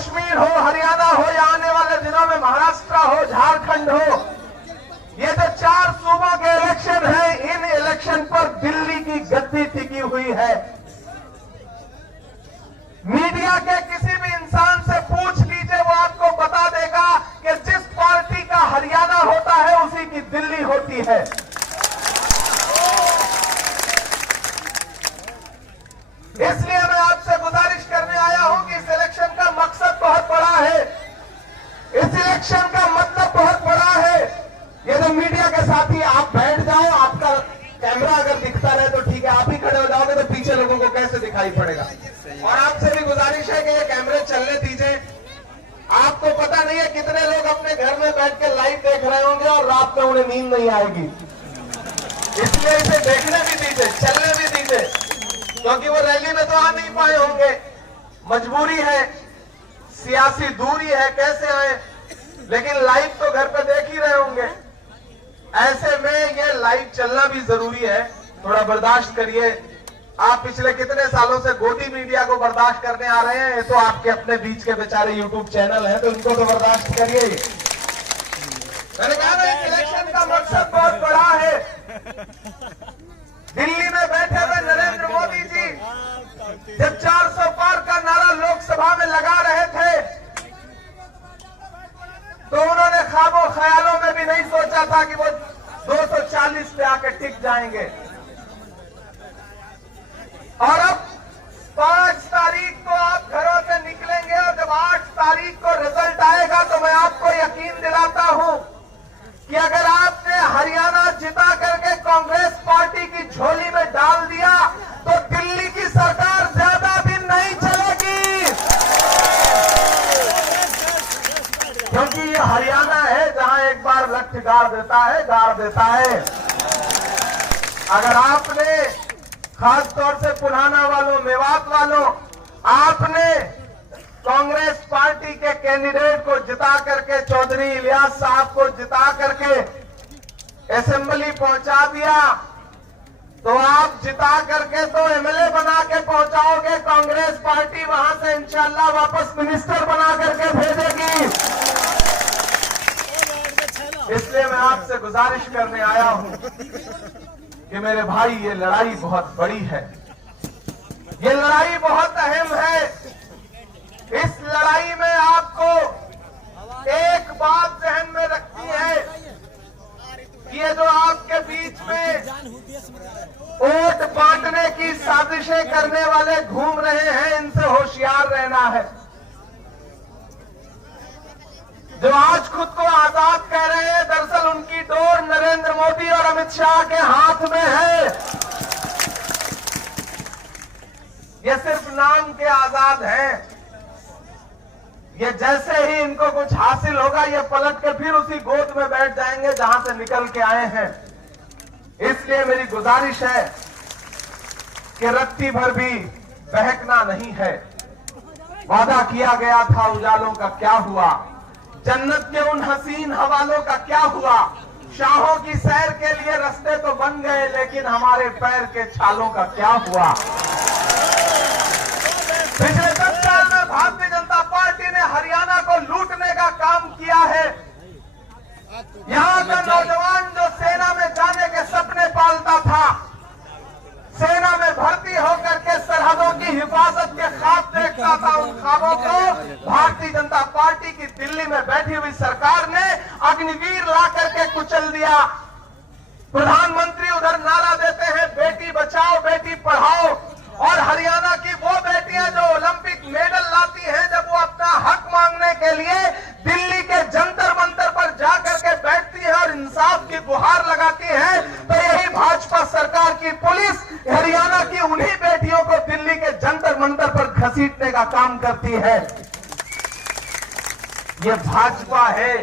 कश्मीर हो, हरियाणा हो या आने वाले दिनों में महाराष्ट्र हो, झारखंड हो, ये जो 4 सूबों के इलेक्शन है, इन इलेक्शन पर दिल्ली की गद्दी टिकी हुई है। मीडिया के किसी भी इंसान से पूछ लीजिए, वो आपको बता देगा कि जिस पार्टी का हरियाणा होता है उसी की दिल्ली होती है। इसलिए मैं आपसे गुजारिश करने आया हूं कि इस इलेक्शन का मकसद बहुत बड़ा है, इस इलेक्शन का मतलब बहुत बड़ा है। ये जो मीडिया के साथी आप बैठ जाओ, आपका कैमरा अगर दिखता रहे तो ठीक है, आप ही खड़े हो जाओगे तो पीछे लोगों को कैसे दिखाई पड़ेगा। और आपसे भी गुजारिश है कि ये कैमरे चलने दीजिए। आपको पता नहीं है कितने लोग अपने घर में बैठ के लाइव देख रहे होंगे और रात में उन्हें नींद नहीं आएगी, इसलिए इसे देखने भी दीजिए, चलने भी दीजिए, क्योंकि वो रैली में तो आ नहीं पाए होंगे, मजबूरी है, सियासी दूरी है, कैसे आए, लेकिन लाइव तो घर पे देख ही रहे होंगे। ऐसे में ये लाइव चलना भी जरूरी है, थोड़ा बर्दाश्त करिए। आप पिछले कितने सालों से गोदी मीडिया को बर्दाश्त करने आ रहे हैं, ये तो आपके अपने बीच के बेचारे यूट्यूब चैनल हैं, तो इनको तो बर्दाश्त करिए। मैंने कहा ना, इस इलेक्शन का मकसद बहुत बड़ा है। दिल्ली में बैठे हुए नरेंद्र मोदी जी जब 400 पार का नारा लोकसभा में लगा रहे थे, तो उन्होंने ख्वाबों ख्यालों में भी नहीं सोचा था कि वो 240 पे आके टिक जाएंगे। और अब 5 तारीख को आप घरों से निकलेंगे और जब 8 तारीख को रिजल्ट आएगा तो मैं आपको यकीन दिलाता हूं कि अगर आपने हरियाणा जिता करके कांग्रेस पार्टी की झोली में डाल दिया तो दिल्ली की सरकार ज्यादा दिन नहीं चलेगी, क्योंकि ये हरियाणा है जहां एक बार लठ गाड़ देता है। अगर आपने खास तौर से पुराना वालों, मेवात वालों, आपने कांग्रेस पार्टी के कैंडिडेट को जिता करके, चौधरी इलियास साहब को जिता करके असेंबली पहुंचा दिया, तो आप जिता करके तो एमएलए बना के पहुंचाओगे, कांग्रेस पार्टी वहां से इंशाल्लाह वापस मिनिस्टर बना करके भेजेगी। इसलिए मैं आपसे गुजारिश करने आया हूं कि मेरे भाई, ये लड़ाई बहुत बड़ी है, ये लड़ाई बहुत अहम है। इस लड़ाई में आपको एक बात ध्यान में रखनी है, ये जो आपके बीच में वोट बांटने की साजिशें करने वाले घूम रहे हैं, इनसे होशियार रहना है। जो आज खुद को आजाद कह रहे हैं, दरअसल उनकी डोर नरेंद्र मोदी और अमित शाह के हाथ में है। ये सिर्फ नाम के आजाद हैं, ये जैसे ही इनको कुछ हासिल होगा, ये पलट के फिर उसी गोद में बैठ जाएंगे जहां से निकल के आए हैं। इसलिए मेरी गुजारिश है कि रत्ती भर भी बहकना नहीं है। वादा किया गया था उजालों का क्या हुआ, जन्नत के उन हसीन हवालों का क्या हुआ, शाहों की सैर के लिए रास्ते तो बन गए, लेकिन हमारे पैर के छालों का क्या हुआ। पिछले 10 साल में भारतीय जनता पार्टी ने हरियाणा को लूटने का काम किया है। यहां का नौजवान जो सेना में जाने के सपने पालता था, सेना में भर्ती होकर के सरहदों की हिफाजत के ख्वाब देखता था, उन ख्वाबों को भारतीय जनता पार्टी की दिल्ली में बैठी हुई सरकार ने अग्निवीर ला करके कुचल दिया। प्रधानमंत्री उधर नारा देते हैं बेटी बचाओ बेटी पढ़ाओ, और हरियाणा की वो बेटियां जो ओलंपिक मेडल लाती हैं, जब वो अपना हक मांगने के लिए दिल्ली के जंतर मंतर पर जाकर के बैठती है और इंसाफ की गुहार लगाती है, तो यही भाजपा सरकार की पुलिस हरियाणा की उन्हीं बेटियों को दिल्ली के जंतर मंतर पर घसीटने का काम करती है। ये भाजपा है,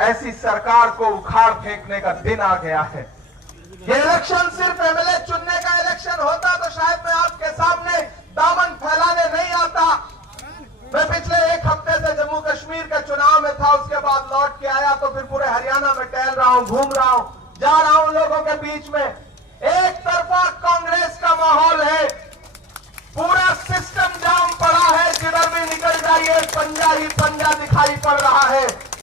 ऐसी सरकार को उखाड़ फेंकने का दिन आ गया है। ये इलेक्शन सिर्फ एमएलए चुनने का इलेक्शन होता तो शायद मैं आपके सामने दामन फैलाने नहीं आता। मैं पिछले 1 हफ्ते से जम्मू कश्मीर के चुनाव में था, उसके बाद लौट के आया तो फिर पूरे हरियाणा में टहल रहा हूं, घूम रहा हूं, जा रहा हूं लोगों के बीच में। एक तरफा कांग्रेस का माहौल है, पूरा सिस्टम जाम पड़ा है, जिधर भी निकल जाइए पंजा ही पंजा दिखाई पड़ रहा है।